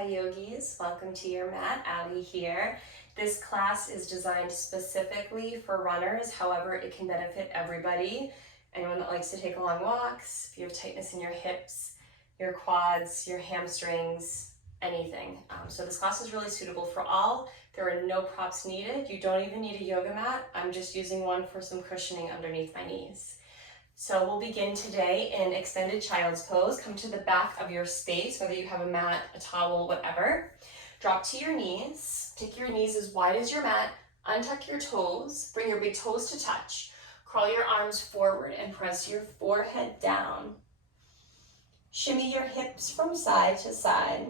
Hi yogis, welcome to your mat. Ali here. This class is designed specifically for runners, however it can benefit everybody. Anyone that likes to take long walks, if you have tightness in your hips, your quads, your hamstrings, anything. So this class is really suitable for all. There are no props needed. You don't even need a yoga mat. I'm just using one for some cushioning underneath my knees. So we'll begin today in extended child's pose. Come to the back of your space, whether you have a mat, a towel, whatever. Drop to your knees. Take your knees as wide as your mat. Untuck your toes. Bring your big toes to touch. Crawl your arms forward and press your forehead down. Shimmy your hips from side to side,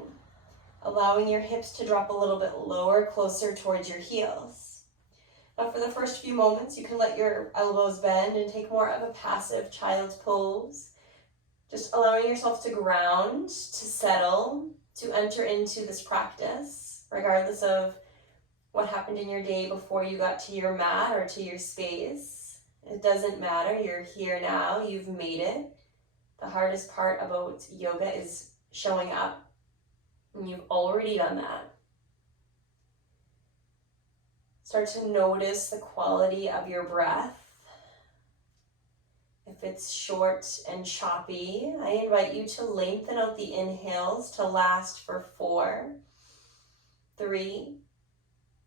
allowing your hips to drop a little bit lower, closer towards your heels. Now for the first few moments, you can let your elbows bend and take more of a passive child's pose. Just allowing yourself to ground, to settle, to enter into this practice, regardless of what happened in your day before you got to your mat or to your space. It doesn't matter, you're here now, you've made it. The hardest part about yoga is showing up, and you've already done that. Start to notice the quality of your breath. If it's short and choppy, I invite you to lengthen out the inhales to last for 4, 3,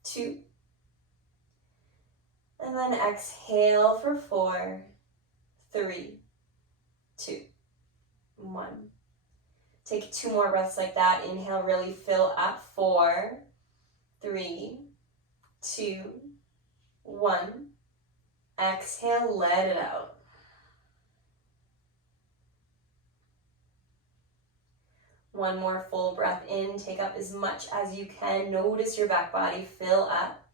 2. And then exhale for 4, 3, 2, 1. Take 2 more breaths like that. Inhale, really fill up. 4, 3, 2, 1. Exhale, let it out. One more full breath in. Take up as much as you can. Notice your back body fill up.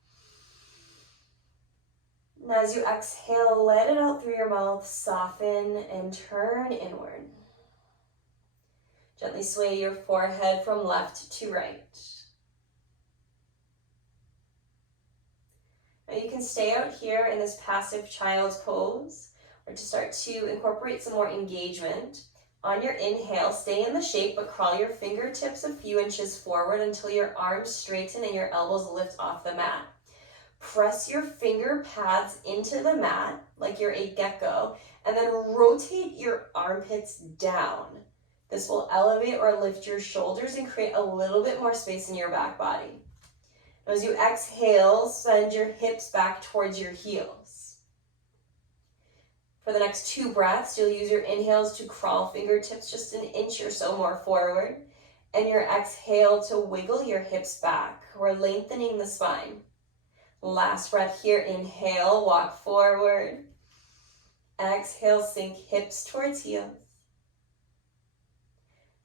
And as you exhale, let it out through your mouth. Soften and turn inward. Gently sway your forehead from left to right. Now you can stay out here in this passive child's pose, or to start to incorporate some more engagement. On your inhale, stay in the shape, but crawl your fingertips a few inches forward until your arms straighten and your elbows lift off the mat. Press your finger pads into the mat like you're a gecko, and then rotate your armpits down. This will elevate or lift your shoulders and create a little bit more space in your back body. As you exhale, send your hips back towards your heels. For the next 2 breaths, you'll use your inhales to crawl fingertips just an inch or so more forward, and your exhale to wiggle your hips back. We're lengthening the spine. Last breath here, inhale, walk forward. Exhale, sink hips towards heels.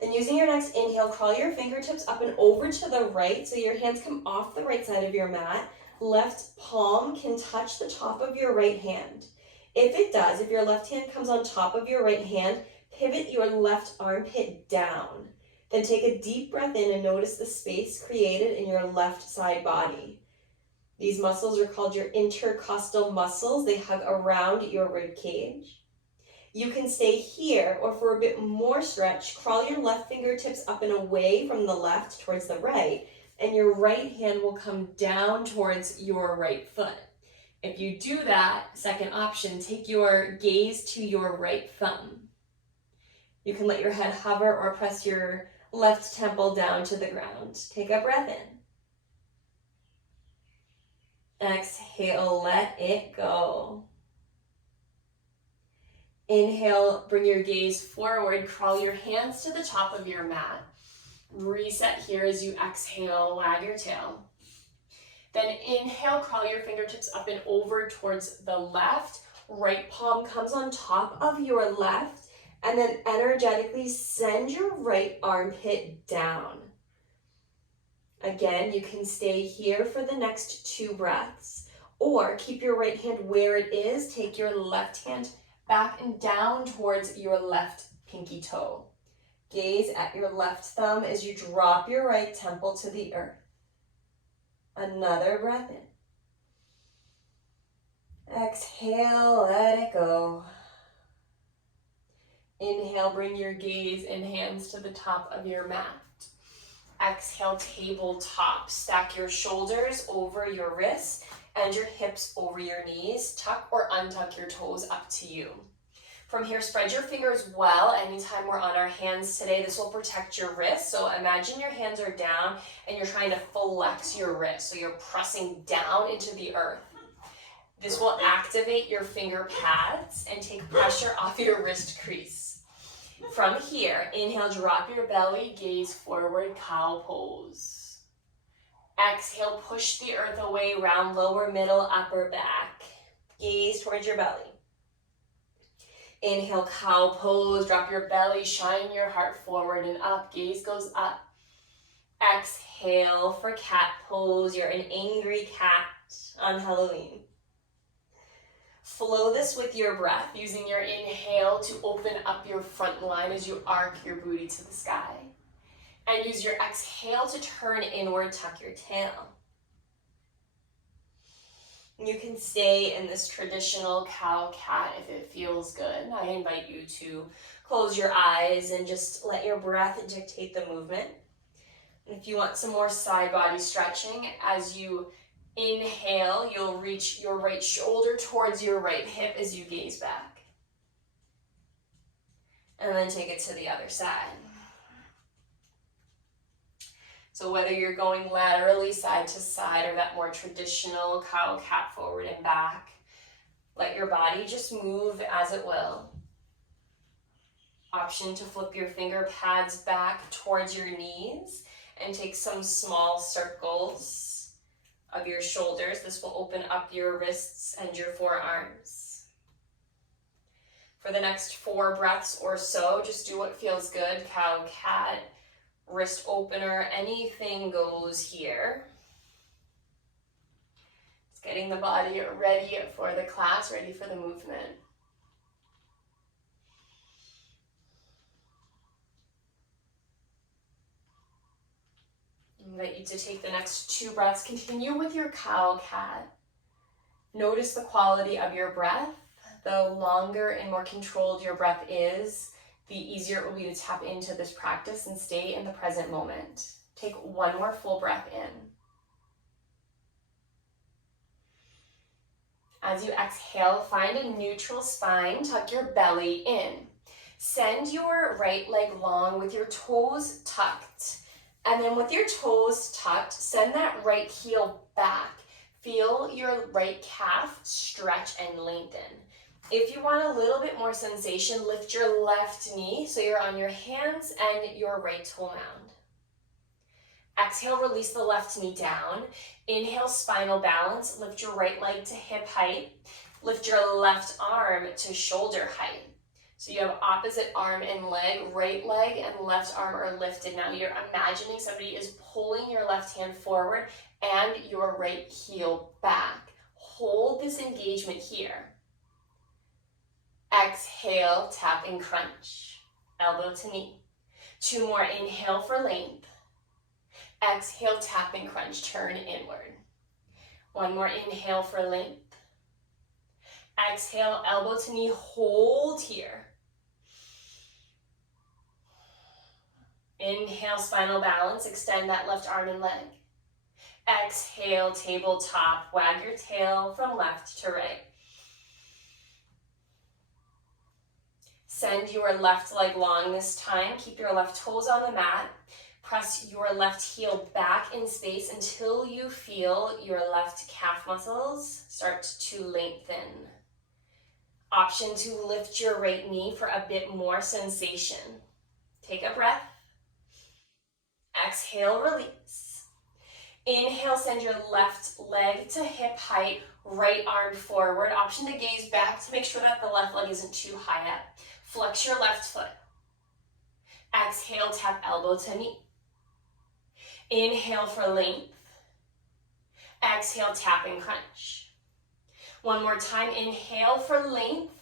Then using your next inhale, crawl your fingertips up and over to the right so your hands come off the right side of your mat. Left palm can touch the top of your right hand. If it does, if your left hand comes on top of your right hand, pivot your left armpit down. Then take a deep breath in and notice the space created in your left side body. These muscles are called your intercostal muscles. They hug around your rib cage. You can stay here, or for a bit more stretch, crawl your left fingertips up and away from the left towards the right, and your right hand will come down towards your right foot. If you do that, second option, take your gaze to your right thumb. You can let your head hover or press your left temple down to the ground. Take a breath in. Exhale, let it go. Inhale, bring your gaze forward, crawl your hands to the top of your mat. Reset here as you exhale, wag your tail. Then inhale, crawl your fingertips up and over towards the left. Right palm comes on top of your left, and then energetically send your right armpit down. Again, you can stay here for the next 2 breaths, or keep your right hand where it is. Take your left hand back and down towards your left pinky toe. Gaze at your left thumb as you drop your right temple to the earth. Another breath in. Exhale, let it go. Inhale, bring your gaze and hands to the top of your mat. Exhale, tabletop. Stack your shoulders over your wrists and your hips over your knees. Tuck or untuck your toes, up to you. From here, spread your fingers well. Anytime we're on our hands today, this will protect your wrists. So imagine your hands are down and you're trying to flex your wrist. So you're pressing down into the earth. This will activate your finger pads and take pressure off your wrist crease. From here, inhale, drop your belly, gaze forward, cow pose. Exhale, push the earth away, round lower, middle, upper back. Gaze towards your belly. Inhale, cow pose, drop your belly, shine your heart forward and up, gaze goes up. Exhale for cat pose, you're an angry cat on Halloween. Flow this with your breath, using your inhale to open up your front line as you arc your booty to the sky. And use your exhale to turn inward, tuck your tail. You can stay in this traditional cow-cat if it feels good. I invite you to close your eyes and just let your breath dictate the movement. And if you want some more side body stretching, as you inhale, you'll reach your right shoulder towards your right hip as you gaze back. And then take it to the other side. So whether you're going laterally, side to side, or that more traditional cow-cat forward and back, let your body just move as it will. Option to flip your finger pads back towards your knees and take some small circles of your shoulders. This will open up your wrists and your forearms. For the next 4 breaths or so, just do what feels good. Cow-cat, wrist opener, anything goes here. Just getting the body ready for the class, ready for the movement. I invite you to take the next 2 breaths. Continue with your cow-cat. Notice the quality of your breath. The longer and more controlled your breath is, the easier it will be to tap into this practice and stay in the present moment. Take 1 more full breath in. As you exhale, find a neutral spine, tuck your belly in. Send your right leg long with your toes tucked. And then with your toes tucked, send that right heel back. Feel your right calf stretch and lengthen. If you want a little bit more sensation, lift your left knee so you're on your hands and your right toe mound. Exhale, release the left knee down. Inhale, spinal balance. Lift your right leg to hip height. Lift your left arm to shoulder height. So you have opposite arm and leg, right leg and left arm are lifted. Now you're imagining somebody is pulling your left hand forward and your right heel back. Hold this engagement here. Exhale, tap and crunch, elbow to knee. 2 more, inhale for length. Exhale, tap and crunch, turn inward. 1 more, inhale for length. Exhale, elbow to knee, hold here. Inhale, spinal balance, extend that left arm and leg. Exhale, tabletop, wag your tail from left to right. Send your left leg long this time. Keep your left toes on the mat. Press your left heel back in space until you feel your left calf muscles start to lengthen. Option to lift your right knee for a bit more sensation. Take a breath. Exhale, release. Inhale, send your left leg to hip height, right arm forward. Option to gaze back to make sure that the left leg isn't too high up. Flex your left foot. Exhale, tap elbow to knee. Inhale for length. Exhale, tap and crunch. 1 more time, inhale for length.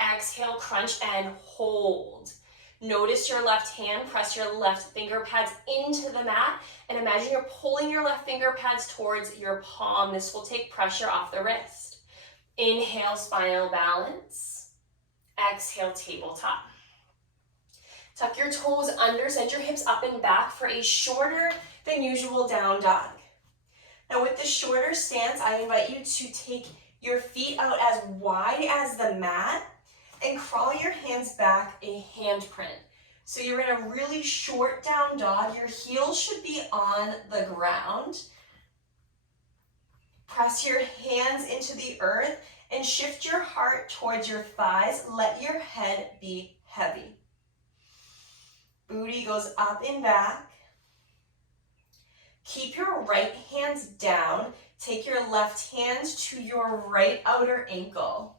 Exhale, crunch and hold. Notice your left hand, press your left finger pads into the mat, and imagine you're pulling your left finger pads towards your palm. This will take pressure off the wrist. Inhale, spinal balance. Exhale, tabletop. Tuck your toes under, send your hips up and back for a shorter than usual down dog. Now with the shorter stance, I invite you to take your feet out as wide as the mat and crawl your hands back a handprint. So you're in a really short down dog. Your heels should be on the ground. Press your hands into the earth and shift your heart towards your thighs. Let your head be heavy. Booty goes up and back. Keep your right hands down. Take your left hand to your right outer ankle.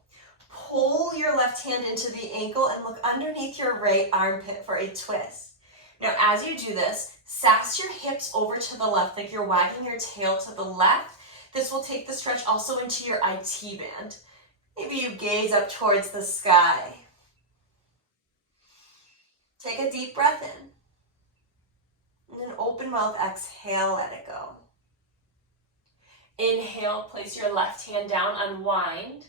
Pull your left hand into the ankle and look underneath your right armpit for a twist. Now, as you do this, sass your hips over to the left, like you're wagging your tail to the left. This will take the stretch also into your IT band. Maybe you gaze up towards the sky. Take a deep breath in. And then open mouth, exhale, let it go. Inhale, place your left hand down, unwind.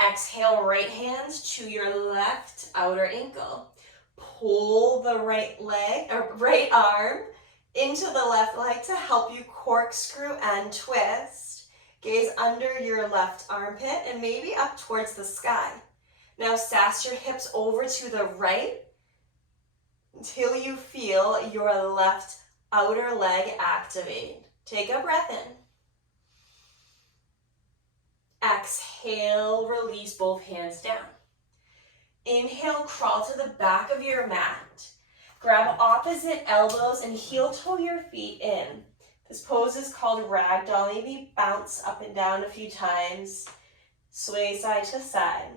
Exhale, right hand to your left outer ankle. Pull the right leg or right arm into the left leg to help you corkscrew and twist. Gaze under your left armpit and maybe up towards the sky. Now sass your hips over to the right until you feel your left outer leg activate. Take a breath in. Exhale, release both hands down. Inhale, crawl to the back of your mat. Grab opposite elbows and heel toe your feet in. This pose is called ragdoll. Maybe bounce up and down a few times. Sway side to side.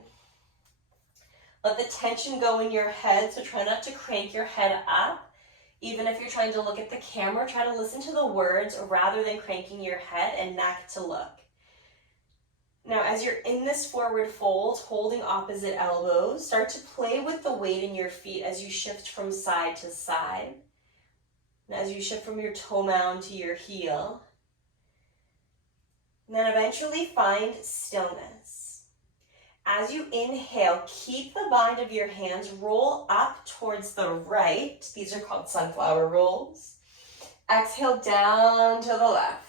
Let the tension go in your head, so try not to crank your head up. Even if you're trying to look at the camera, try to listen to the words rather than cranking your head and neck to look. Now, as you're in this forward fold, holding opposite elbows, start to play with the weight in your feet as you shift from side to side. And as you shift from your toe mound to your heel. And then eventually find stillness. As you inhale, keep the bind of your hands, roll up towards the right. These are called sunflower rolls. Exhale down to the left.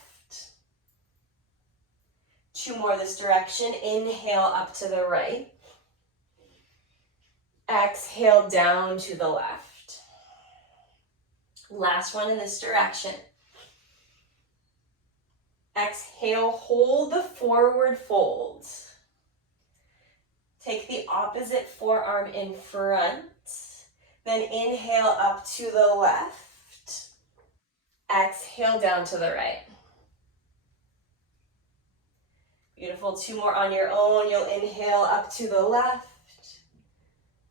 Two more this direction. Inhale up to the right. Exhale down to the left. Last one in this direction. Exhale, hold the forward fold. Take the opposite forearm in front. Then inhale up to the left. Exhale down to the right. Beautiful. Two more on your own. You'll inhale up to the left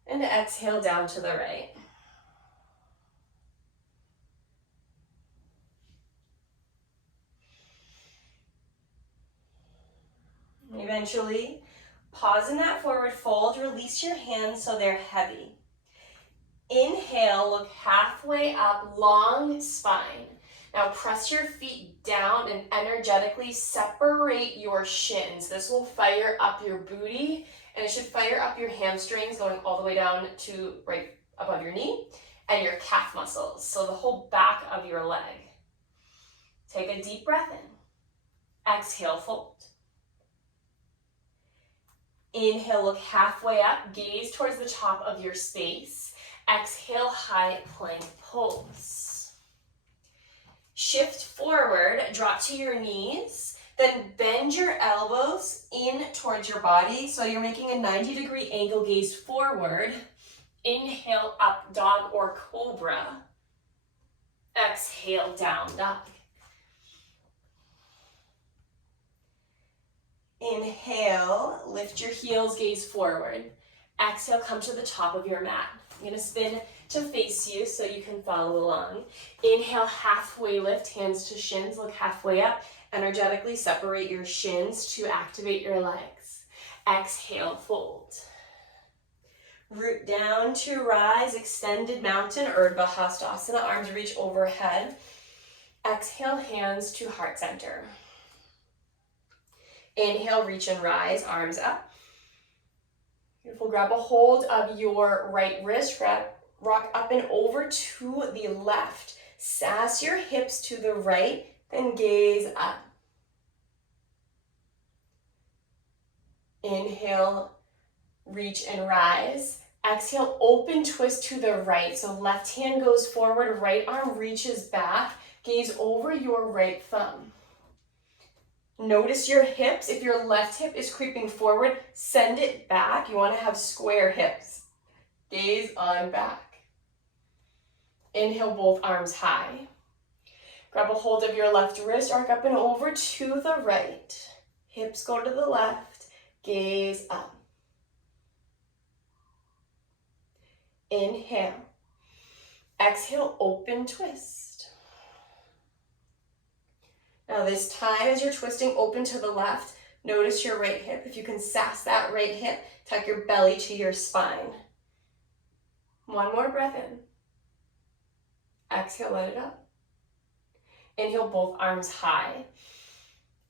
and exhale down to the right. Eventually, pause in that forward fold. Release your hands so they're heavy. Inhale, look halfway up, long spine. Now press your feet down and energetically separate your shins. This will fire up your booty and it should fire up your hamstrings going all the way down to right above your knee and your calf muscles. So the whole back of your leg. Take a deep breath in. Exhale, fold. Inhale, look halfway up, gaze towards the top of your space. Exhale, high plank pose. Shift forward, drop to your knees, then bend your elbows in towards your body. So you're making a 90-degree angle, gaze forward. Inhale, up dog or cobra. Exhale, down dog. Inhale, lift your heels, gaze forward. Exhale, come to the top of your mat. I'm gonna spin to face you so you can follow along. Inhale, halfway lift, hands to shins, look halfway up. Energetically separate your shins to activate your legs. Exhale, fold. Root down to rise, extended mountain, Urdhva Hastasana, arms reach overhead. Exhale, hands to heart center. Inhale, reach and rise, arms up. Beautiful, grab a hold of your right wrist, grab rock up and over to the left. Sass your hips to the right, then gaze up. Inhale, reach and rise. Exhale, open twist to the right. So left hand goes forward, right arm reaches back. Gaze over your right thumb. Notice your hips. If your left hip is creeping forward, send it back. You want to have square hips. Gaze on back. Inhale, both arms high. Grab a hold of your left wrist, arc up and over to the right. Hips go to the left. Gaze up. Inhale. Exhale, open twist. Now this time as you're twisting open to the left, notice your right hip. If you can sass that right hip, tuck your belly to your spine. One more breath in. Exhale, let it up. Inhale, both arms high.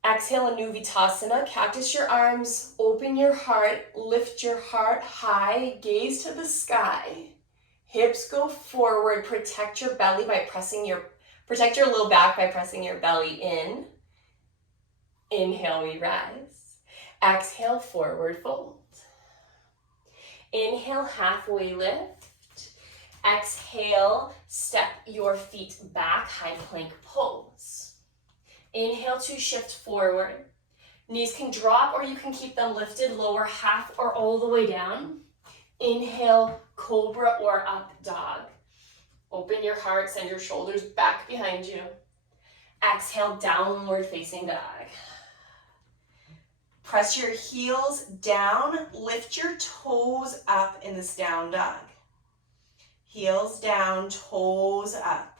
Exhale, Anuvitasana. Cactus your arms, open your heart, lift your heart high, gaze to the sky. Hips go forward, protect your belly by protect your low back by pressing your belly in. Inhale, we rise. Exhale, forward fold. Inhale, halfway lift. Exhale, step your feet back, high plank pose. Inhale to shift forward. Knees can drop or you can keep them lifted, lower half or all the way down. Inhale, cobra or up dog. Open your heart, send your shoulders back behind you. Exhale, downward facing dog. Press your heels down, lift your toes up in this down dog. Heels down, toes up.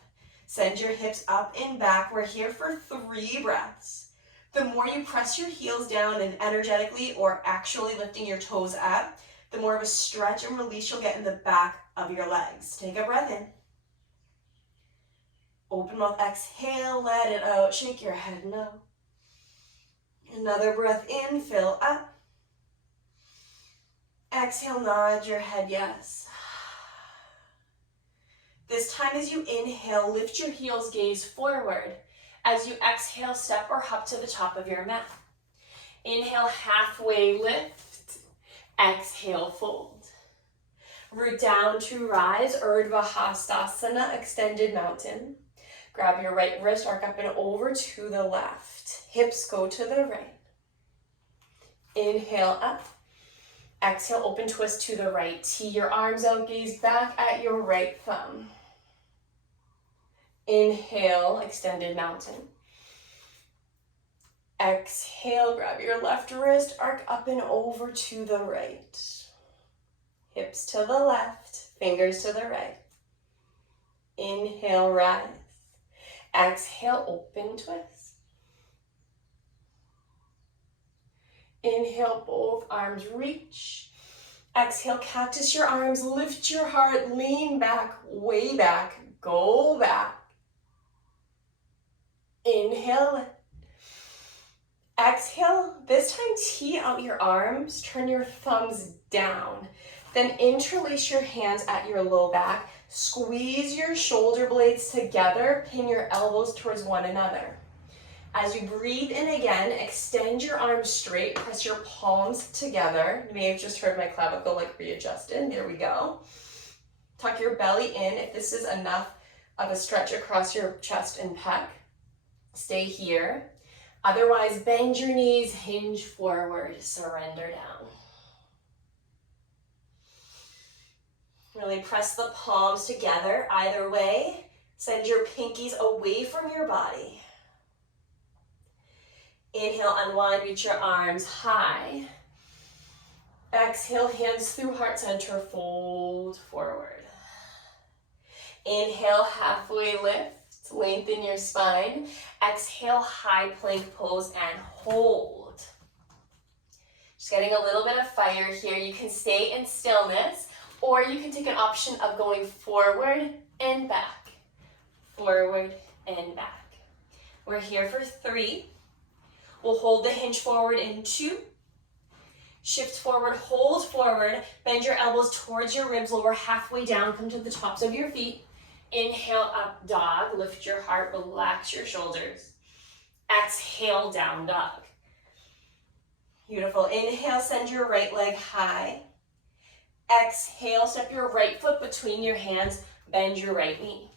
Send your hips up and back. We're here for 3 breaths. The more you press your heels down and energetically or actually lifting your toes up, the more of a stretch and release you'll get in the back of your legs. Take a breath in. Open mouth, exhale, let it out. Shake your head, no. Another breath in, fill up. Exhale, nod your head, yes. This time as you inhale, lift your heels, gaze forward. As you exhale, step or hop to the top of your mat. Inhale, halfway lift. Exhale, fold. Root down to rise, Urdhva Hastasana, extended mountain. Grab your right wrist, arc up and over to the left. Hips go to the right. Inhale up. Exhale, open twist to the right. Tee your arms out, gaze back at your right thumb. Inhale, extended mountain. Exhale, grab your left wrist, arc up and over to the right. Hips to the left, fingers to the right. Inhale, rise. Exhale, open twist. Inhale, both arms reach. Exhale, cactus your arms, lift your heart, lean back, way back, go back. Inhale. Exhale. This time, tee out your arms, turn your thumbs down. Then interlace your hands at your low back. Squeeze your shoulder blades together, pin your elbows towards one another. As you breathe in again, extend your arms straight, press your palms together. You may have just heard my clavicle like readjusted. There we go. Tuck your belly in if this is enough of a stretch across your chest and pec. Stay here. Otherwise, bend your knees, hinge forward, surrender down. Really press the palms together either way. Send your pinkies away from your body. Inhale, unwind, reach your arms high. Exhale, hands through heart center, fold forward. Inhale, halfway lift, lengthen your spine. Exhale, high plank pose and hold. Just getting a little bit of fire here. You can stay in stillness, or you can take an option of going forward and back. Forward and back. We're here for 3. We'll hold the hinge forward in 2. Shift forward, hold forward, bend your elbows towards your ribs, lower halfway down, come to the tops of your feet. Inhale, up dog, lift your heart, relax your shoulders. Exhale, down dog. Beautiful. Inhale, send your right leg high. Exhale, step your right foot between your hands, bend your right knee.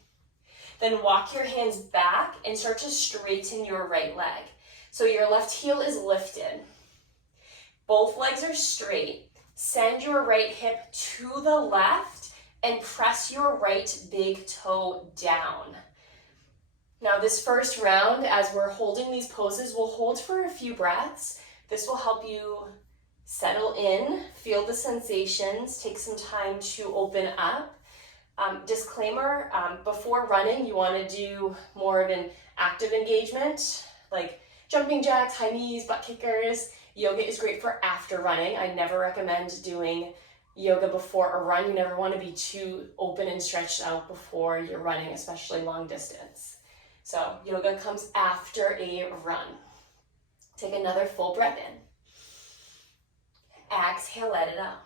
Then walk your hands back and start to straighten your right leg. So your left heel is lifted. Both legs are straight. Send your right hip to the left and press your right big toe down. Now this first round, as we're holding these poses, we'll hold for a few breaths. This will help you settle in, feel the sensations, take some time to open up. Disclaimer, before running, you want to do more of an active engagement, like jumping jacks, high knees, butt kickers. Yoga is great for after running. I never recommend doing yoga before a run. You never want to be too open and stretched out before you're running, especially long distance. So yoga comes after a run. Take another full breath in. Exhale, let it out.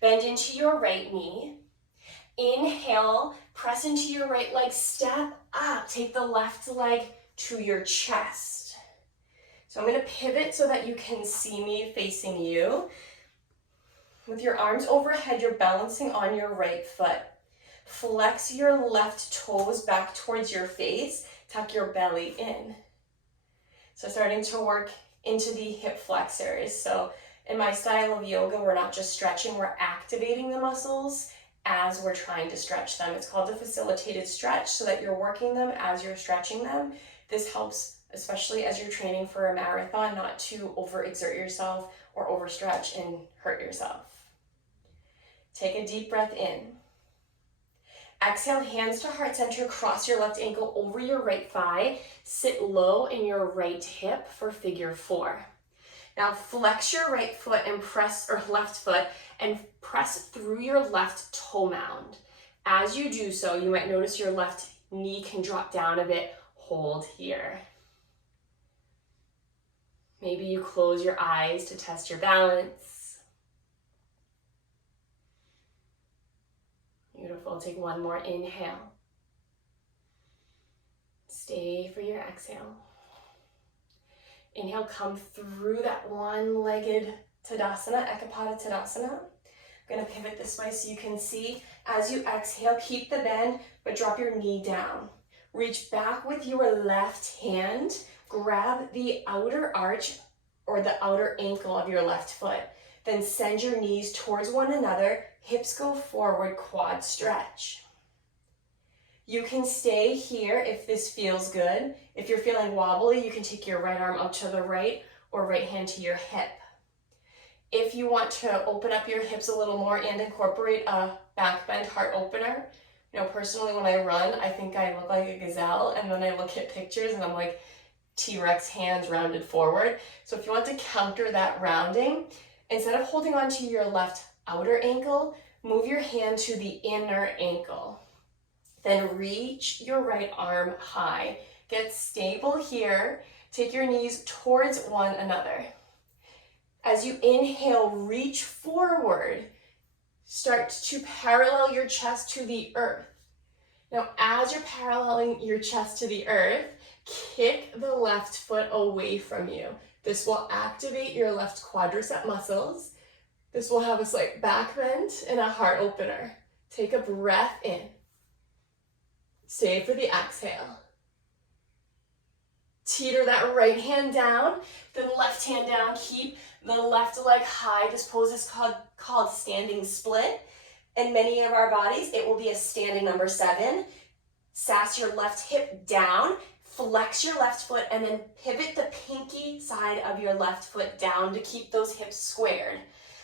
Bend into your right knee. Inhale, press into your right leg, step up. Take the left leg to your chest. So I'm going to pivot so that you can see me facing you. With your arms overhead, you're balancing on your right foot. Flex your left toes back towards your face. Tuck your belly in. So starting to work into the hip flexors. So in my style of yoga, we're not just stretching, we're activating the muscles as we're trying to stretch them. It's called a facilitated stretch so that you're working them as you're stretching them. This helps, especially as you're training for a marathon, not to overexert yourself or overstretch and hurt yourself. Take a deep breath in. Exhale, hands to heart center, cross your left ankle over your right thigh. Sit low in your right hip for figure 4. Now flex your right foot and press, or left foot, and press through your left toe mound. As you do so, you might notice your left knee can drop down a bit. Hold here. Maybe you close your eyes to test your balance. Beautiful. Take one more inhale. Stay for your exhale. Inhale, come through that one-legged Tadasana, Ekapada Tadasana. I'm going to pivot this way so you can see. As you exhale, keep the bend, but drop your knee down. Reach back with your left hand. Grab the outer arch or the outer ankle of your left foot. Then send your knees towards one another. Hips go forward, quad stretch. You can stay here if this feels good. If you're feeling wobbly, you can take your right arm out to the right or right hand to your hip. If you want to open up your hips a little more and incorporate a back bend heart opener, you know, personally when I run, I think I look like a gazelle, and then I look at pictures and I'm like T-Rex hands rounded forward. So if you want to counter that rounding, instead of holding on to your left outer ankle, move your hand to the inner ankle. Then reach your right arm high. Get stable here. Take your knees towards one another. As you inhale, reach forward. Start to parallel your chest to the earth. Now, as you're paralleling your chest to the earth, kick the left foot away from you. This will activate your left quadricep muscles. This will have a slight back bend and a heart opener. Take a breath in. Stay for the exhale. Teeter that right hand down, then left hand down. Keep the left leg high. This pose is called standing split. In many of our bodies, it will be a standing number 7. Sass your left hip down, flex your left foot, and then pivot the pinky side of your left foot down to keep those hips squared.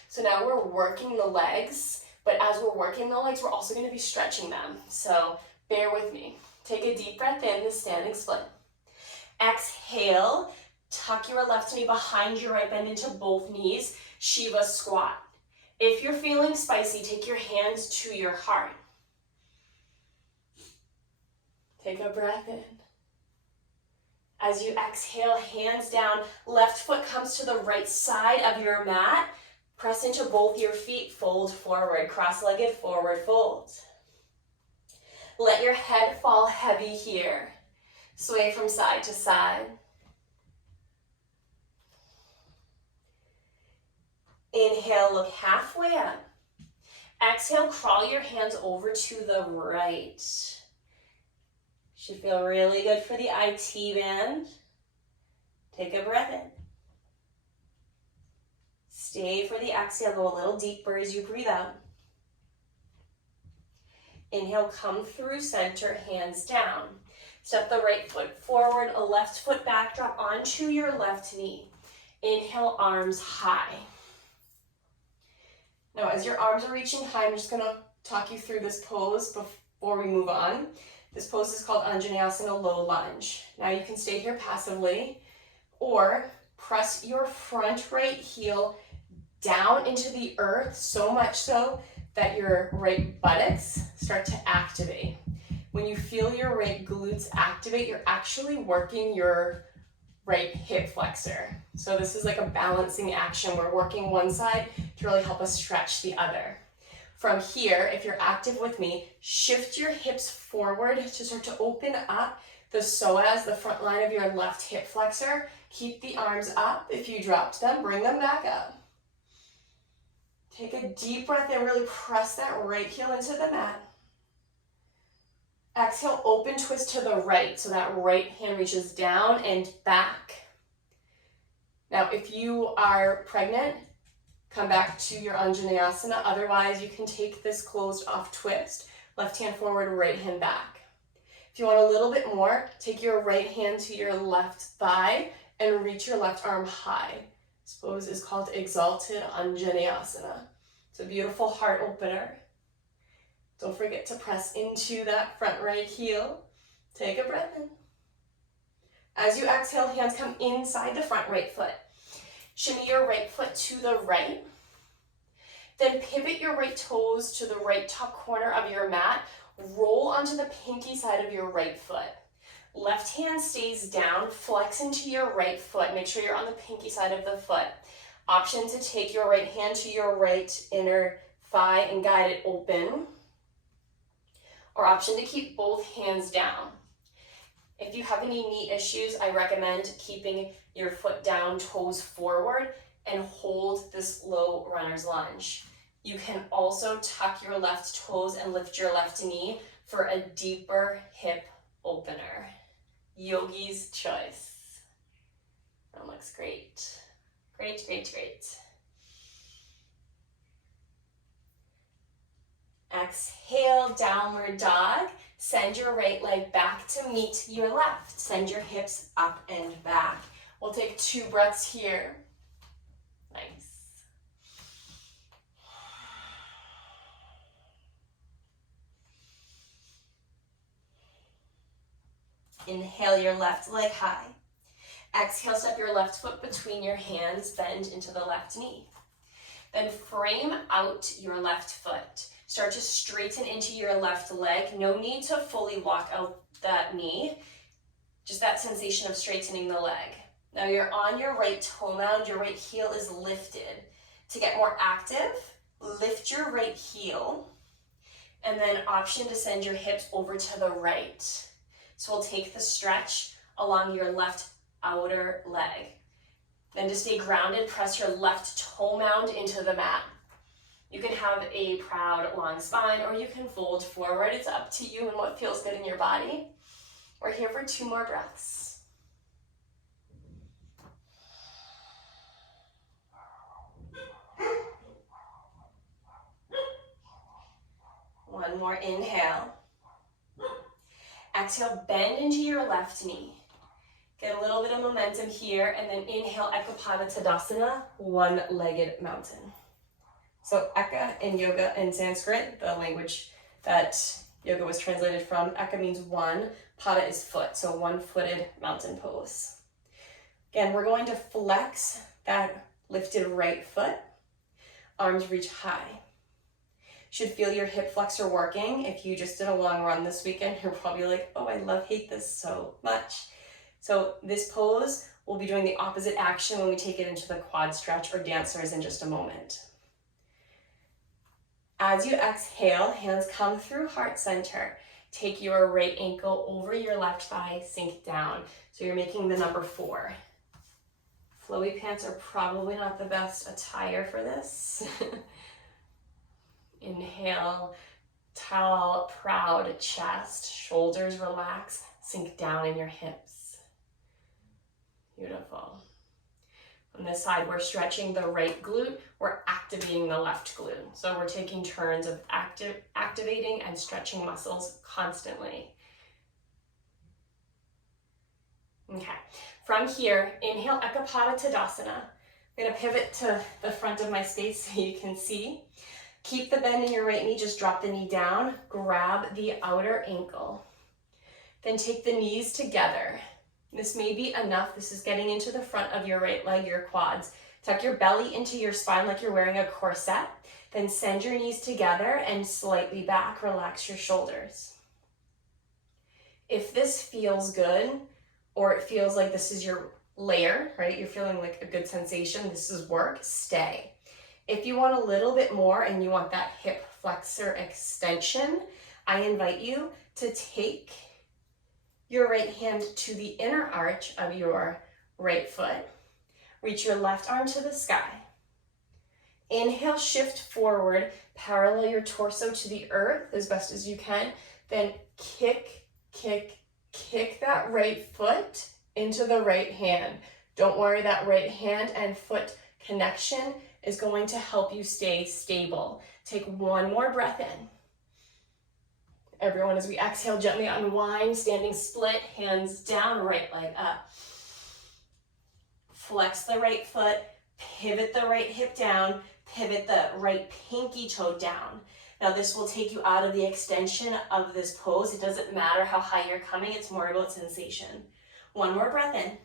So now we're working the legs, but as we're working the legs, we're also going to be stretching them. So bear with me. Take a deep breath in, the standing split. Exhale, tuck your left knee behind your right, bend into both knees, Shiva squat. If you're feeling spicy, take your hands to your heart. Take a breath in. As you exhale, hands down, left foot comes to the right side of your mat. Press into both your feet, fold forward, cross-legged forward fold. Let your head fall heavy here. Sway from side to side. Inhale, look halfway up. Exhale, crawl your hands over to the right. Should feel really good for the IT band. Take a breath in. Stay for the exhale, go a little deeper as you breathe out. Inhale, come through center, hands down. Step the right foot forward, a left foot back, drop onto your left knee. Inhale, arms high. Now, as your arms are reaching high, I'm just gonna talk you through this pose before we move on. This pose is called Anjaneyasana low lunge. Now you can stay here passively, or press your front right heel down into the earth, so much so that your right buttocks start to activate. When you feel your right glutes activate, you're actually working your right hip flexor. So this is like a balancing action. We're working one side to really help us stretch the other. From here, if you're active with me, shift your hips forward to start to open up the psoas, the front line of your left hip flexor. Keep the arms up. If you dropped them, bring them back up. Take a deep breath and really press that right heel into the mat. Exhale, open twist to the right, so that right hand reaches down and back. Now, if you are pregnant, come back to your Anjaneyasana. Otherwise, you can take this closed off twist. Left hand forward, right hand back. If you want a little bit more, take your right hand to your left thigh and reach your left arm high. This pose is called Exalted Anjaneyasana. It's a beautiful heart opener. Don't forget to press into that front right heel. Take a breath in. As you exhale, hands come inside the front right foot. Shimmy your right foot to the right. Then pivot your right toes to the right top corner of your mat. Roll onto the pinky side of your right foot. Left hand stays down, flex into your right foot. Make sure you're on the pinky side of the foot. Option to take your right hand to your right inner thigh and guide it open. Or option to keep both hands down. If you have any knee issues, I recommend keeping your foot down, toes forward, and hold this low runner's lunge. You can also tuck your left toes and lift your left knee for a deeper hip opener. Yogi's choice. That looks great. Great, great, great. Exhale, downward dog. Send your right leg back to meet your left. Send your hips up and back. We'll take 2 breaths here. Nice. Inhale your left leg high. Exhale, step your left foot between your hands, bend into the left knee. Then frame out your left foot. Start to straighten into your left leg. No need to fully walk out that knee. Just that sensation of straightening the leg. Now you're on your right toe mound. Your right heel is lifted. To get more active, lift your right heel. And then option to send your hips over to the right. So we'll take the stretch along your left outer leg. Then to stay grounded, press your left toe mound into the mat. You can have a proud long spine or you can fold forward. It's up to you and what feels good in your body. We're here for 2 more breaths. One more inhale. Exhale, bend into your left knee. Get a little bit of momentum here and then inhale, Ekapada Tadasana, one-legged mountain. So Eka in yoga and Sanskrit, the language that yoga was translated from, Eka means one, Pada is foot, so one-footed mountain pose. Again, we're going to flex that lifted right foot, arms reach high. Should feel your hip flexor working. If you just did a long run this weekend, you're probably like, oh, hate this so much. So this pose, we'll be doing the opposite action when we take it into the quad stretch or dancers in just a moment. As you exhale, hands come through heart center. Take your right ankle over your left thigh, sink down. So you're making the number 4. Flowy pants are probably not the best attire for this. Inhale, tall, proud chest, shoulders relax, sink down in your hips. Beautiful. On this side, we're stretching the right glute, we're activating the left glute. So we're taking turns of activating and stretching muscles constantly. Okay, from here, inhale Ekapada Tadasana. I'm gonna pivot to the front of my space so you can see. Keep the bend in your right knee, just drop the knee down, grab the outer ankle. Then take the knees together. This may be enough. This is getting into the front of your right leg, your quads. Tuck your belly into your spine like you're wearing a corset. Then send your knees together and slightly back. Relax your shoulders. If this feels good, or it feels like this is your layer, right? You're feeling like a good sensation, this is work, stay. If you want a little bit more and you want that hip flexor extension, I invite you to take your right hand to the inner arch of your right foot. Reach your left arm to the sky. Inhale, shift forward, parallel your torso to the earth as best as you can. Then kick, kick, kick that right foot into the right hand. Don't worry, that right hand and foot connection is going to help you stay stable. Take one more breath in. Everyone, as we exhale, gently unwind, standing split, hands down, right leg up. Flex the right foot, pivot the right hip down, pivot the right pinky toe down. Now this will take you out of the extension of this pose. It doesn't matter how high you're coming, it's more about sensation. One more breath in.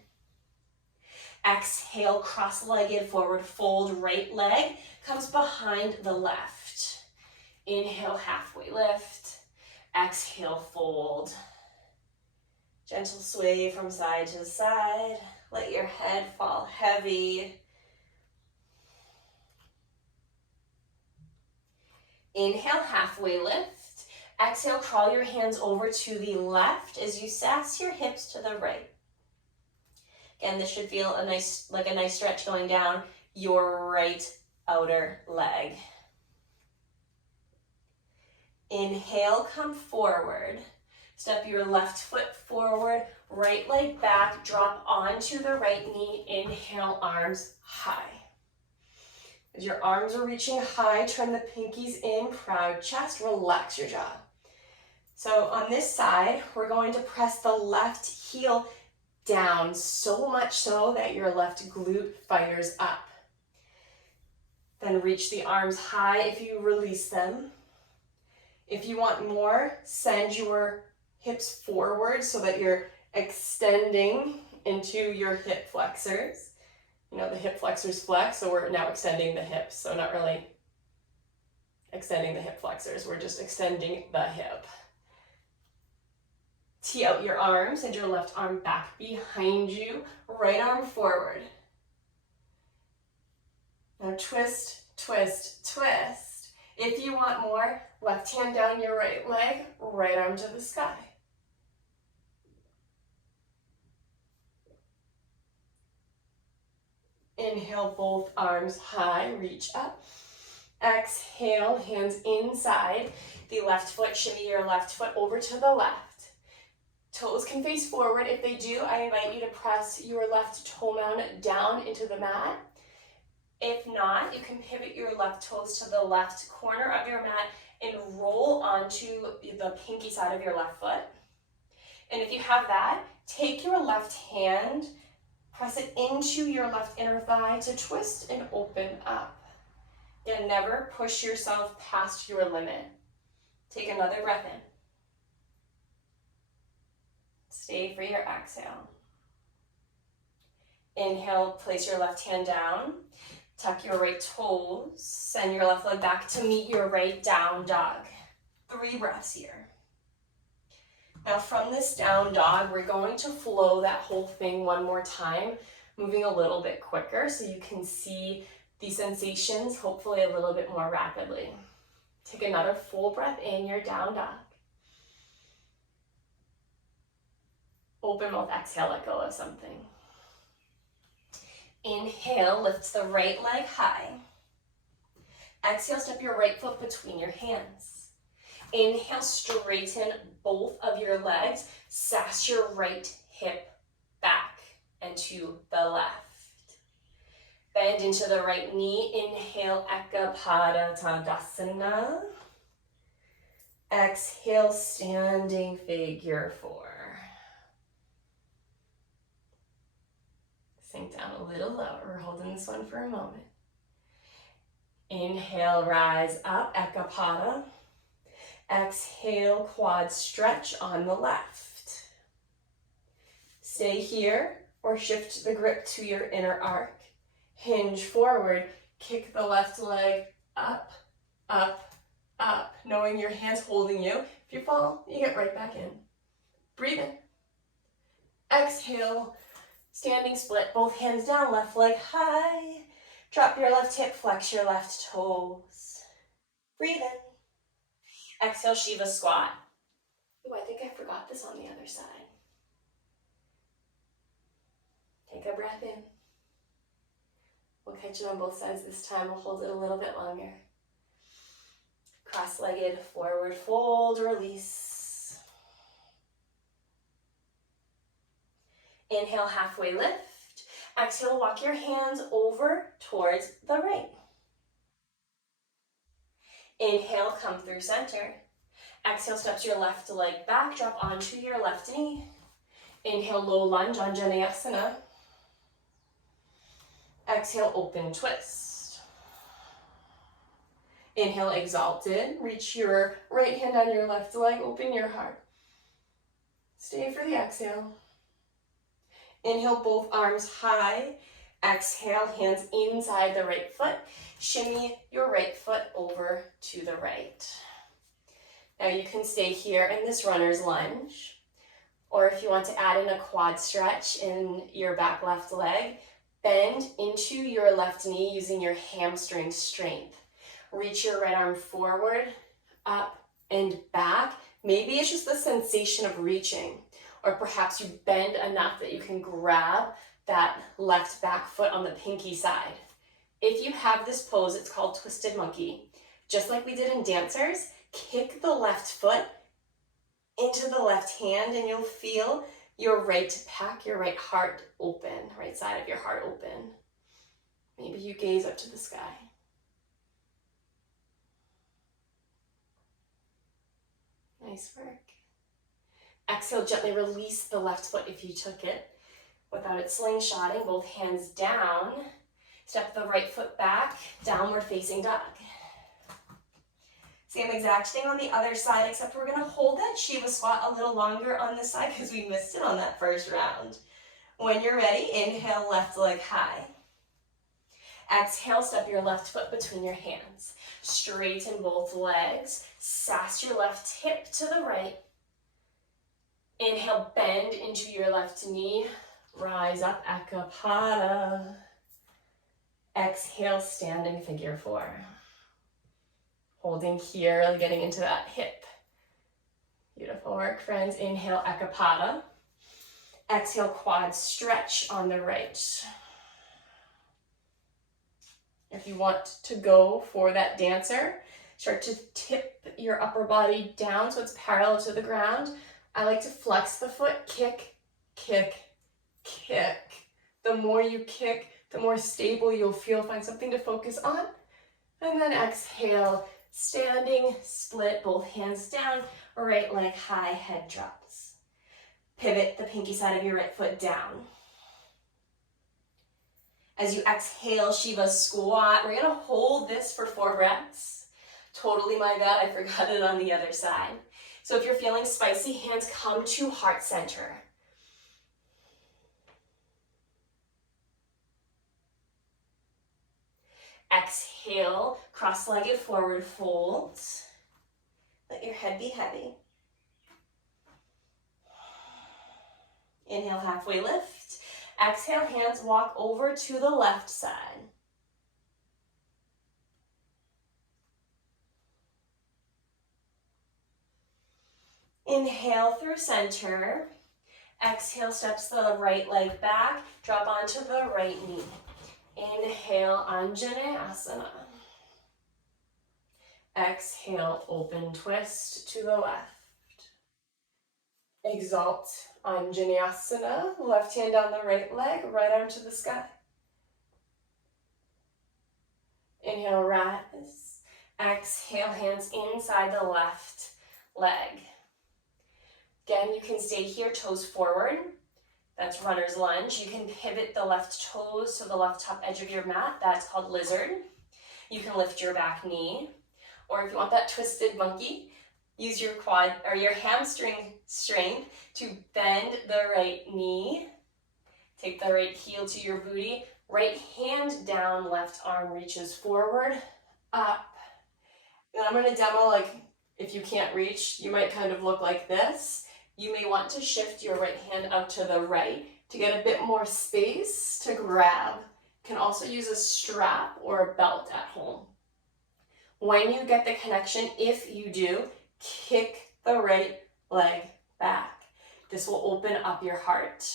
Exhale, cross-legged forward fold, right leg comes behind the left. Inhale, halfway lift. Exhale, fold. Gentle sway from side to side. Let your head fall heavy. Inhale, halfway lift. Exhale, crawl your hands over to the left as you sass your hips to the right. Again, this should feel like a nice stretch going down your right outer leg. Inhale, come forward. Step your left foot forward, right leg back, drop onto the right knee. Inhale, arms high. As your arms are reaching high, turn the pinkies in, proud chest, relax your jaw. So on this side, we're going to press the left heel down, so much so that your left glute fires up. Then reach the arms high if you release them. If you want more, send your hips forward so that you're extending into your hip flexors. You know, the hip flexors flex, so we're now extending the hips. So not really extending the hip flexors, we're just extending the hip. Tee out your arms, send your left arm back behind you, right arm forward. Now twist, twist, twist. If you want more, left hand down your right leg, right arm to the sky. Inhale, both arms high, reach up. Exhale, hands inside. The left foot, shimmy your left foot over to the left. Toes can face forward. If they do, I invite you to press your left toe mound down into the mat. If not, you can pivot your left toes to the left corner of your mat and roll onto the pinky side of your left foot. And if you have that, take your left hand, press it into your left inner thigh to twist and open up. Again, never push yourself past your limit. Take another breath in. Stay for your exhale. Inhale, place your left hand down. Tuck your right toes. Send your left leg back to meet your right down dog. 3 breaths here. Now from this down dog, we're going to flow that whole thing one more time, moving a little bit quicker so you can see the sensations hopefully a little bit more rapidly. Take another full breath in your down dog. Open mouth, exhale, let go of something. Inhale, lift the right leg high. Exhale, step your right foot between your hands. Inhale, straighten both of your legs. Sass your right hip back and to the left. Bend into the right knee. Inhale, Ekapada Tadasana. Exhale, standing figure four. Sink down a little lower. We're holding this one for a moment. Inhale, rise up, Ekapada. Exhale, quad stretch on the left. Stay here or shift the grip to your inner arc. Hinge forward, kick the left leg up, up, up, knowing your hand's holding you. If you fall, you get right back in. Breathe in. Exhale, standing split, both hands down, left leg high. Drop your left hip, flex your left toes. Breathe in. Exhale, Shiva squat. Ooh, I think I forgot this on the other side. Take a breath in. We'll catch it on both sides this time. We'll hold it a little bit longer. Cross-legged forward fold, release. Inhale, halfway lift. Exhale, walk your hands over towards the right. Inhale, come through center. Exhale, step your left leg back, drop onto your left knee. Inhale, low lunge, Anjaneyasana. Exhale, open twist. Inhale, exalted. Reach your right hand on your left leg, open your heart. Stay for the exhale. Inhale, both arms high. Exhale, hands inside the right foot. Shimmy your right foot over to the right. Now you can stay here in this runner's lunge. Or if you want to add in a quad stretch in your back left leg, bend into your left knee using your hamstring strength. Reach your right arm forward, up and back. Maybe it's just the sensation of reaching. Or perhaps you bend enough that you can grab that left back foot on the pinky side. If you have this pose, it's called Twisted Monkey. Just like we did in dancers, kick the left foot into the left hand and you'll feel your right pec, your right heart open, right side of your heart open. Maybe you gaze up to the sky. Nice work. Exhale, gently release the left foot if you took it without it slingshotting, both hands down. Step the right foot back, downward facing dog. Same exact thing on the other side, except we're gonna hold that Shiva squat a little longer on this side because we missed it on that first round. When you're ready, inhale, left leg high. Exhale, step your left foot between your hands. Straighten both legs, sass your left hip to the right. Inhale, bend into your left knee. Rise up, Ekapada. Exhale, standing figure four. Holding here, really getting into that hip. Beautiful work, friends. Inhale, Ekapada. Exhale, quad stretch on the right. If you want to go for that dancer, start to tip your upper body down so it's parallel to the ground. I like to flex the foot, kick, kick, kick. The more you kick, the more stable you'll feel. Find something to focus on. And then exhale, standing, split, both hands down, right leg high, head drops. Pivot the pinky side of your right foot down. As you exhale, Shiva squat, we're gonna hold this for 4 breaths. Totally my bad, I forgot it on the other side. So if you're feeling spicy, hands come to heart center. Exhale, cross-legged forward fold. Let your head be heavy. Inhale, halfway lift. Exhale, hands walk over to the left side. Inhale through center. Exhale, steps the right leg back. Drop onto the right knee. Inhale, Anjaneyasana. Exhale, open twist to the left. Exalt, Anjaneyasana. Left hand on the right leg, right arm to the sky. Inhale, rise. Exhale, hands inside the left leg. Again, you can stay here, toes forward. That's runner's lunge. You can pivot the left toes to the left top edge of your mat. That's called lizard. You can lift your back knee. Or if you want that twisted monkey, use your quad or your hamstring strength to bend the right knee. Take the right heel to your booty. Right hand down, left arm reaches forward, up. Then I'm going to demo, like, if you can't reach, you might kind of look like this. You may want to shift your right hand out to the right to get a bit more space to grab. You can also use a strap or a belt at home. When you get the connection, if you do, kick the right leg back. This will open up your heart.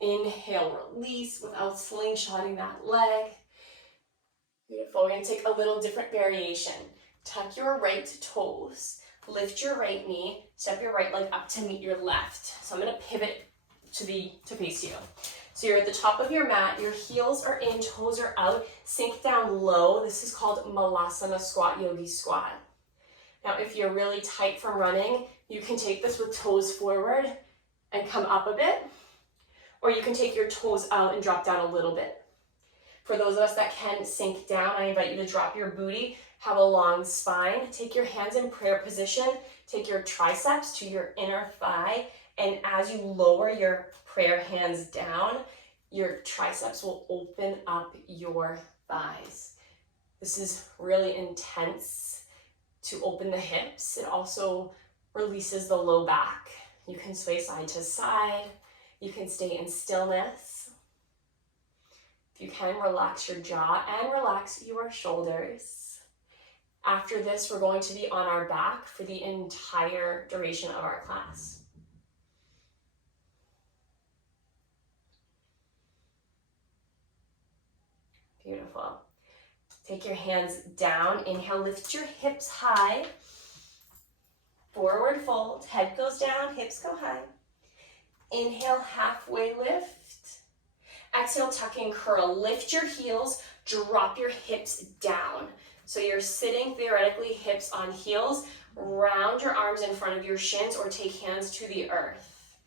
Inhale, release without slingshotting that leg. Beautiful. We're going to take a little different variation. Tuck your right toes. Lift your right knee. Step your right leg up to meet your left. So I'm going to pivot to face you. So you're at the top of your mat. Your heels are in, toes are out. Sink down low. This is called Malasana Squat, Yogi Squat. Now, if you're really tight from running, you can take this with toes forward and come up a bit. Or you can take your toes out and drop down a little bit. For those of us that can sink down, I invite you to drop your booty, have a long spine, take your hands in prayer position, take your triceps to your inner thigh, and as you lower your prayer hands down, your triceps will open up your thighs. This is really intense to open the hips. It also releases the low back. You can sway side to side. You can stay in stillness. If you can, relax your jaw and relax your shoulders. After this, we're going to be on our back for the entire duration of our class. Beautiful. Take your hands down. Inhale, lift your hips high. Forward fold. Head goes down, hips go high. Inhale, halfway lift. Exhale, tuck and curl. Lift your heels, drop your hips down. So you're sitting theoretically hips on heels. Round your arms in front of your shins or take hands to the earth.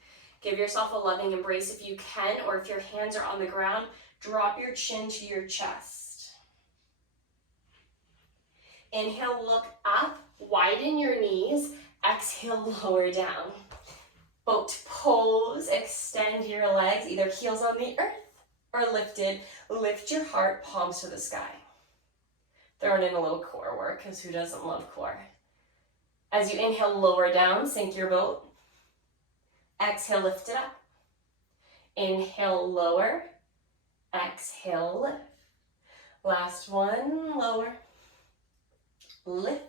Give yourself a loving embrace if you can, or if your hands are on the ground, drop your chin to your chest. Inhale, look up, widen your knees. Exhale, lower down. Boat pose, extend your legs, either heels on the earth or lifted. Lift your heart, palms to the sky. Throwing in a little core work, because who doesn't love core? As you inhale, lower down, sink your boat. Exhale, lift it up. Inhale, lower. Exhale, lift. Last one, lower. Lift.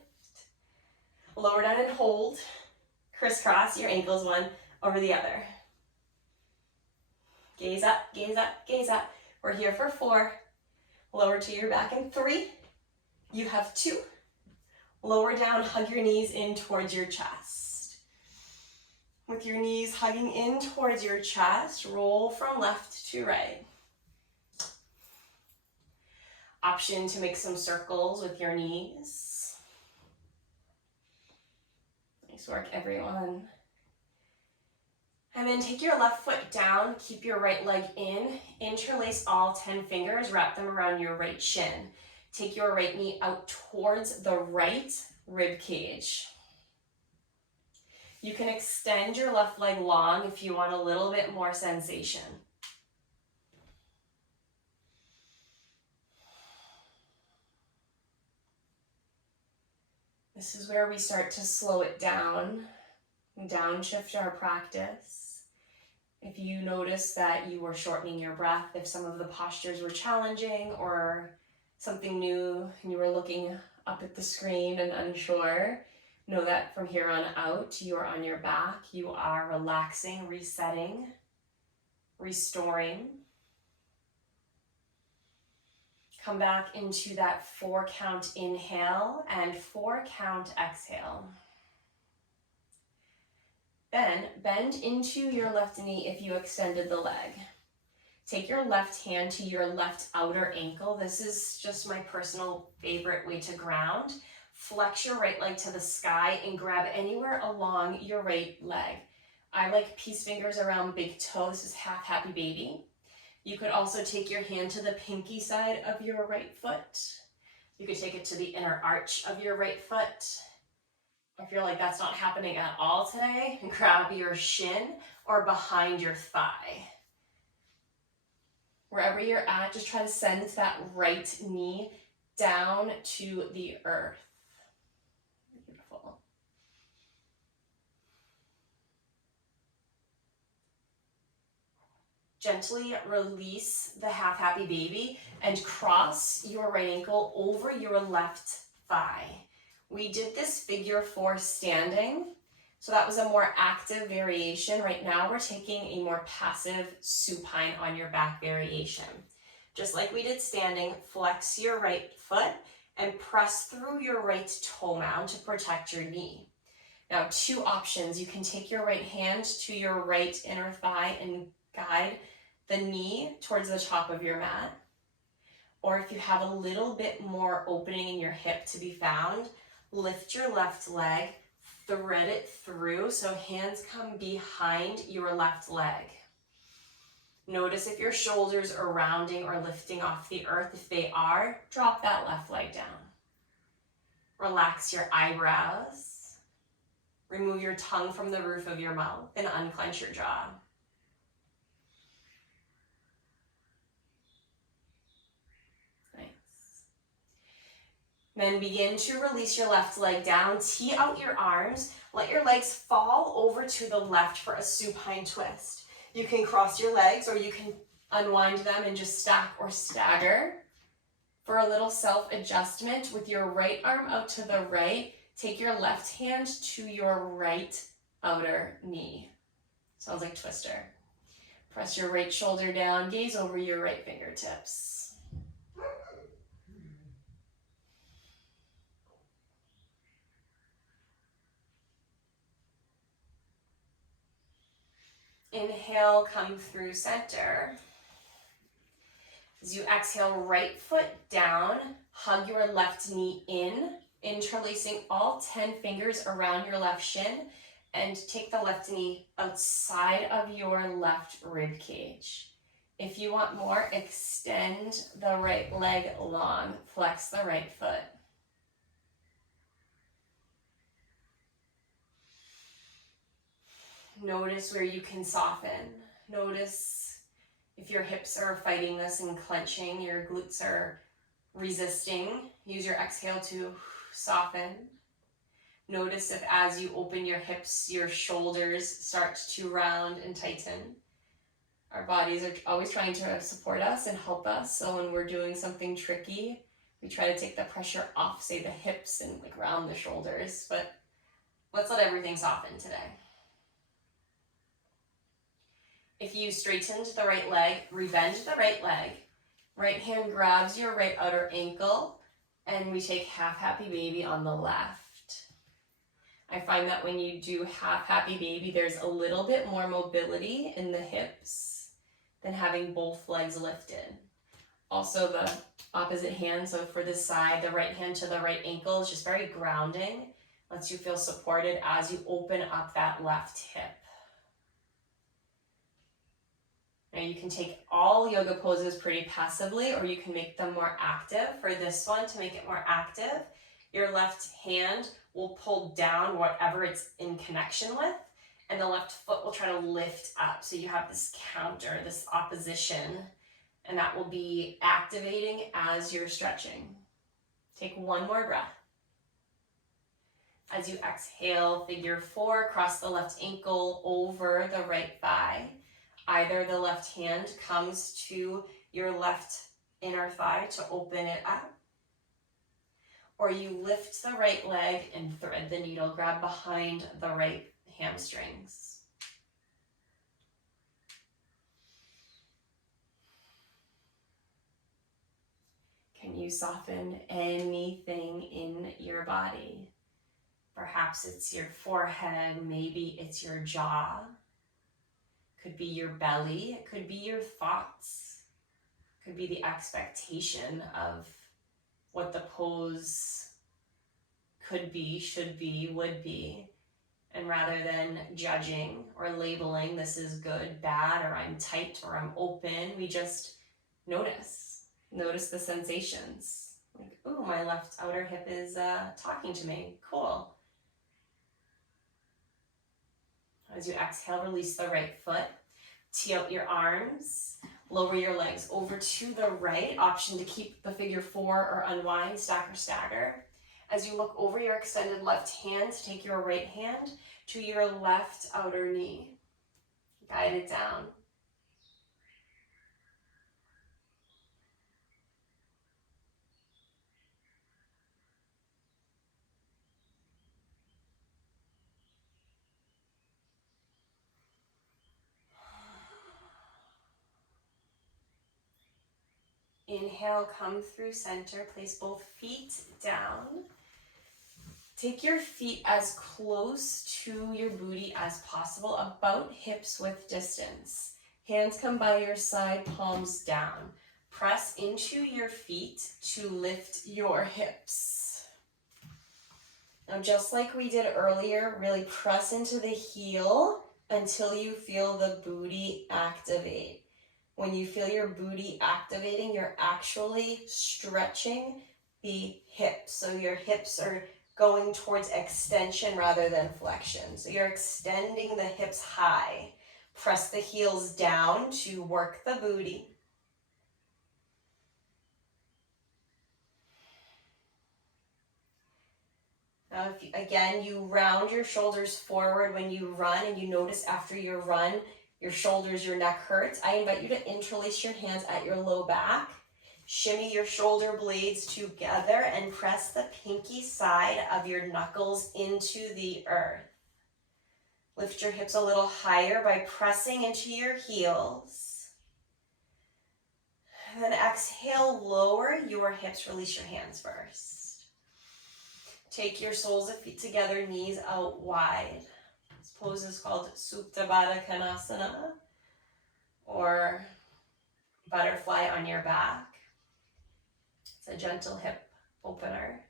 Lower down and hold. Crisscross your ankles one over the other. Gaze up, gaze up, gaze up. We're here for 4. Lower to your back in 3. You have 2. Lower down, hug your knees in towards your chest. With your knees hugging in towards your chest, roll from left to right. Option to make some circles with your knees. Nice work, everyone. And then take your left foot down, keep your right leg in, interlace all 10 fingers, wrap them around your right shin. Take your right knee out towards the right rib cage. You can extend your left leg long if you want a little bit more sensation. This is where we start to slow it down. Downshift our practice. If you notice that you were shortening your breath, if some of the postures were challenging or something new and you were looking up at the screen and unsure, know that from here on out, you are on your back, you are relaxing, resetting, restoring. Come back into that 4 count inhale and 4 count exhale. Then bend into your left knee if you extended the leg. Take your left hand to your left outer ankle. This is just my personal favorite way to ground. Flex your right leg to the sky and grab anywhere along your right leg. I like peace fingers around big toe. This is half happy baby. You could also take your hand to the pinky side of your right foot. You could take it to the inner arch of your right foot. If you're like, that's not happening at all today, grab your shin or behind your thigh. Wherever you're at, just try to send that right knee down to the earth. Beautiful. Gently release the half happy baby and cross your right ankle over your left thigh. We did this figure 4 standing, so that was a more active variation. Right now we're taking a more passive supine on your back variation. Just like we did standing, flex your right foot and press through your right toe mound to protect your knee. Now 2 options. You can take your right hand to your right inner thigh and guide the knee towards the top of your mat. Or if you have a little bit more opening in your hip to be found, lift your left leg, thread it through so hands come behind your left leg. Notice if your shoulders are rounding or lifting off the earth. If they are, drop that left leg down. Relax your eyebrows. Remove your tongue from the roof of your mouth and unclench your jaw. Then begin to release your left leg down, tee out your arms, let your legs fall over to the left for a supine twist. You can cross your legs or you can unwind them and just stack or stagger. For a little self-adjustment with your right arm out to the right, take your left hand to your right outer knee. Sounds like Twister. Press your right shoulder down, gaze over your right fingertips. Inhale, come through center. As you exhale, right foot down, hug your left knee in, interlacing all 10 fingers around your left shin, and take the left knee outside of your left rib cage. If you want more, extend the right leg long, flex the right foot. Notice where you can soften. Notice if your hips are fighting this and clenching, your glutes are resisting. Use your exhale to soften. Notice if as you open your hips, your shoulders start to round and tighten. Our bodies are always trying to support us and help us. So when we're doing something tricky, we try to take the pressure off, say the hips and like round the shoulders. But let's let everything soften today. If you straightened the right leg, rebend the right leg. Right hand grabs your right outer ankle, and we take half happy baby on the left. I find that when you do half happy baby, there's a little bit more mobility in the hips than having both legs lifted. Also the opposite hand, so for this side, the right hand to the right ankle is just very grounding. Lets you feel supported as you open up that left hip. Now you can take all yoga poses pretty passively, or you can make them more active. For this one, to make it more active, your left hand will pull down whatever it's in connection with, and the left foot will try to lift up. So you have this counter, this opposition, and that will be activating as you're stretching. Take one more breath. As you exhale, figure 4, cross the left ankle over the right thigh. Either the left hand comes to your left inner thigh to open it up, or you lift the right leg and thread the needle, grab behind the right hamstrings. Can you soften anything in your body? Perhaps it's your forehead, maybe it's your jaw. Could be your belly, it could be your thoughts. Could be the expectation of what the pose could be, should be, would be. And rather than judging or labeling this is good, bad, or I'm tight, or I'm open, we just notice. Notice the sensations. Like, ooh, my left outer hip is talking to me. Cool. As you exhale, release the right foot. Tee out your arms. Lower your legs over to the right. Option to keep the figure 4 or unwind, stack or stagger. As you look over your extended left hand, take your right hand to your left outer knee. Guide it down. Inhale, come through center. Place both feet down. Take your feet as close to your booty as possible, about hips width distance. Hands come by your side, palms down. Press into your feet to lift your hips. Now, just like we did earlier, really press into the heel until you feel the booty activate. When you feel your booty activating, you're actually stretching the hips. So your hips are going towards extension rather than flexion. So you're extending the hips high. Press the heels down to work the booty. Now, if you round your shoulders forward when you run, and you notice after your run, your shoulders, your neck hurts, I invite you to interlace your hands at your low back. Shimmy your shoulder blades together and press the pinky side of your knuckles into the earth. Lift your hips a little higher by pressing into your heels. And then exhale, lower your hips, release your hands first. Take your soles of feet together, knees out wide. This pose is called Supta Baddha Konasana, or butterfly on your back. It's a gentle hip opener.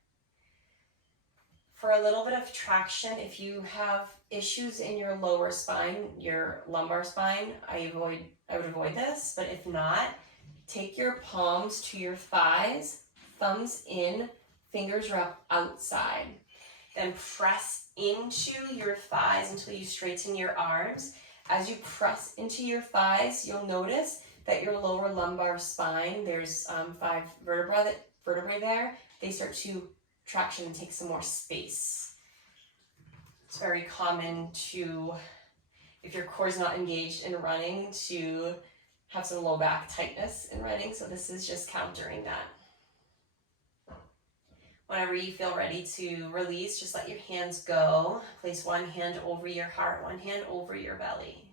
For a little bit of traction, if you have issues in your lower spine, your lumbar spine, I would avoid this, but if not, take your palms to your thighs, thumbs in, fingers wrap outside. Then press into your thighs until you straighten your arms. As you press into your thighs, you'll notice that your lower lumbar spine, there's 5 vertebrae there, they start to traction and take some more space. It's very common to, if your core is not engaged in running, to have some low back tightness in running, so this is just countering that. Whenever you feel ready to release, just let your hands go. Place one hand over your heart, one hand over your belly.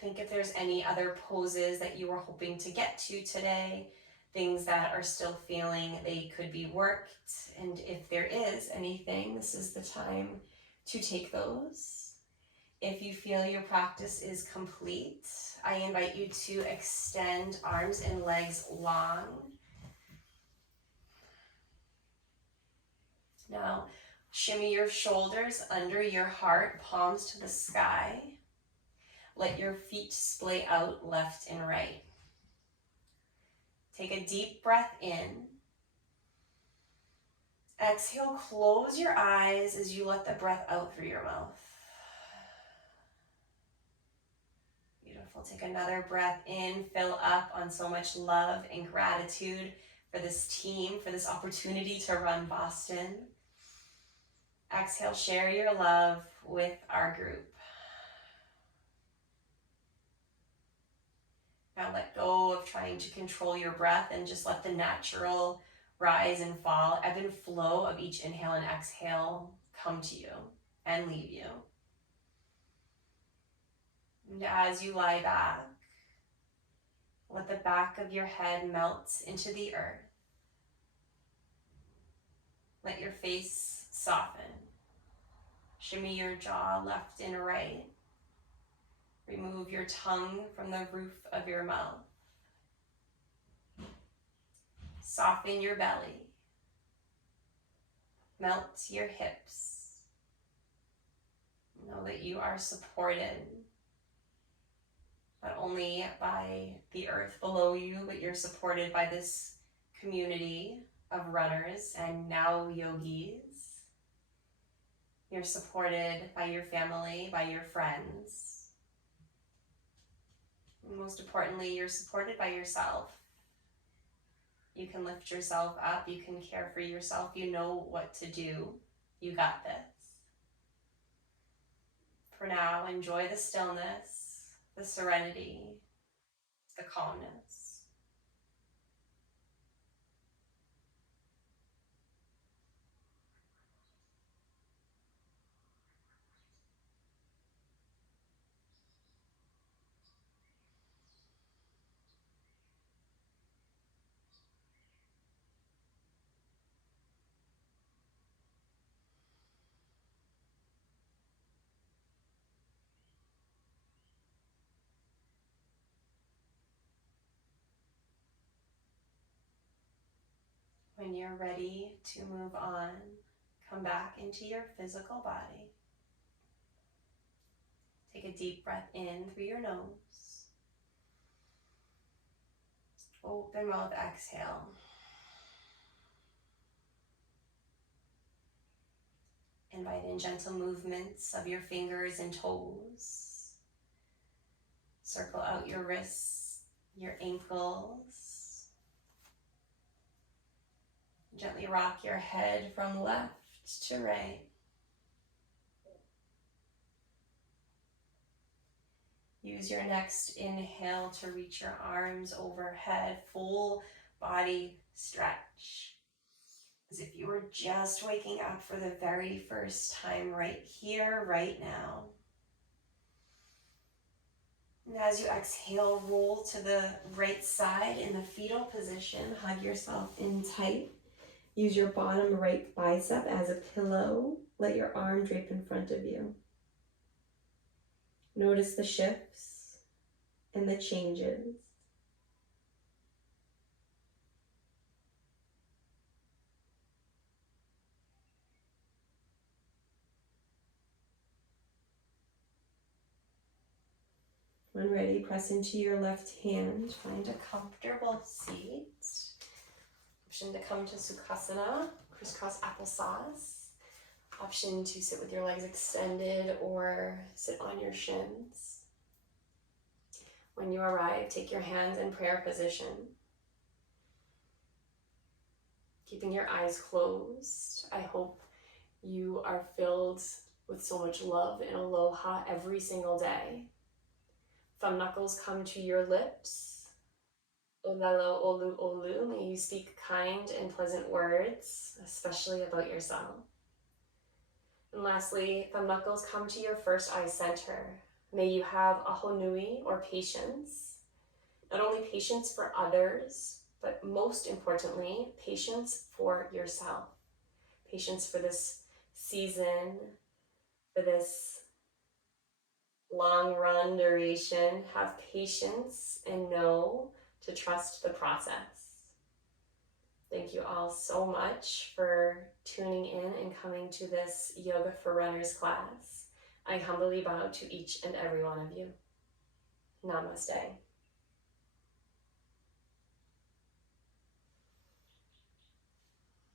Think if there's any other poses that you were hoping to get to today, things that are still feeling they could be worked. And if there is anything, this is the time to take those. If you feel your practice is complete, I invite you to extend arms and legs long. Now, shimmy your shoulders under your heart, palms to the sky. Let your feet splay out left and right. Take a deep breath in. Exhale, close your eyes as you let the breath out through your mouth. Beautiful. Take another breath in, fill up on so much love and gratitude for this team, for this opportunity to run Boston. Exhale, share your love with our group. Now let go of trying to control your breath and just let the natural rise and fall, ebb and flow of each inhale and exhale come to you and leave you. And as you lie back, let the back of your head melt into the earth. Let your face soften. Shimmy your jaw left and right. Remove your tongue from the roof of your mouth. Soften your belly. Melt your hips. Know that you are supported, not only by the earth below you, but you're supported by this community of runners and now yogis. You're supported by your family, by your friends. And most importantly, you're supported by yourself. You can lift yourself up. You can care for yourself. You know what to do. You got this. For now, enjoy the stillness, the serenity, the calmness. When you're ready to move on, come back into your physical body. Take a deep breath in through your nose. Open mouth, exhale. Invite in gentle movements of your fingers and toes. Circle out your wrists, your ankles. Gently rock your head from left to right. Use your next inhale to reach your arms overhead, full body stretch. As if you were just waking up for the very first time right here, right now. And as you exhale, roll to the right side in the fetal position. Hug yourself in tight. Use your bottom right bicep as a pillow. Let your arm drape in front of you. Notice the shifts and the changes. When ready, press into your left hand. Find a comfortable seat. Option to come to Sukhasana, crisscross applesauce. Option to sit with your legs extended or sit on your shins. When you arrive, take your hands in prayer position. Keeping your eyes closed. I hope you are filled with so much love and aloha every single day. Thumb knuckles come to your lips. Olelo olu olu. May you speak kind and pleasant words, especially about yourself. And lastly, thumb knuckles come to your first eye center. May you have a honui or patience. Not only patience for others, but most importantly, patience for yourself. Patience for this season, for this long run duration. Have patience and know to trust the process. Thank you all so much for tuning in and coming to this Yoga for Runners class. I humbly bow to each and every one of you. Namaste.